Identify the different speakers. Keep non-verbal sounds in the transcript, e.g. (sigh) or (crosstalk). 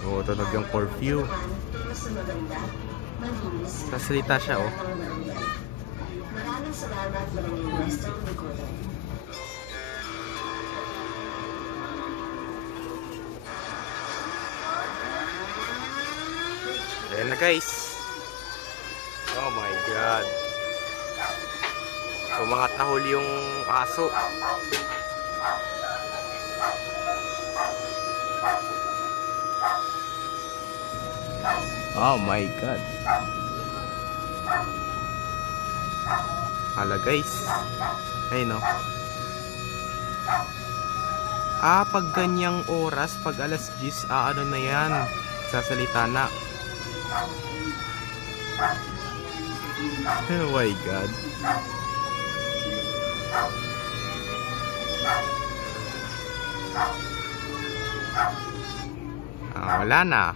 Speaker 1: tumutunog yung curfew.
Speaker 2: Mas maganda, malinis,
Speaker 1: Sasalita siya, oh.
Speaker 2: Maraming salamat, Barangay Western Bicotan.
Speaker 1: Ayan na guys. Oh my god. Umangat na huli yung aso. Oh my god. Hala guys. Ayun no. Ah, pag ganyang oras, pag alas 10, ah, ano na yan? Sasalita na. (laughs) Oh my God. Ah, wala na.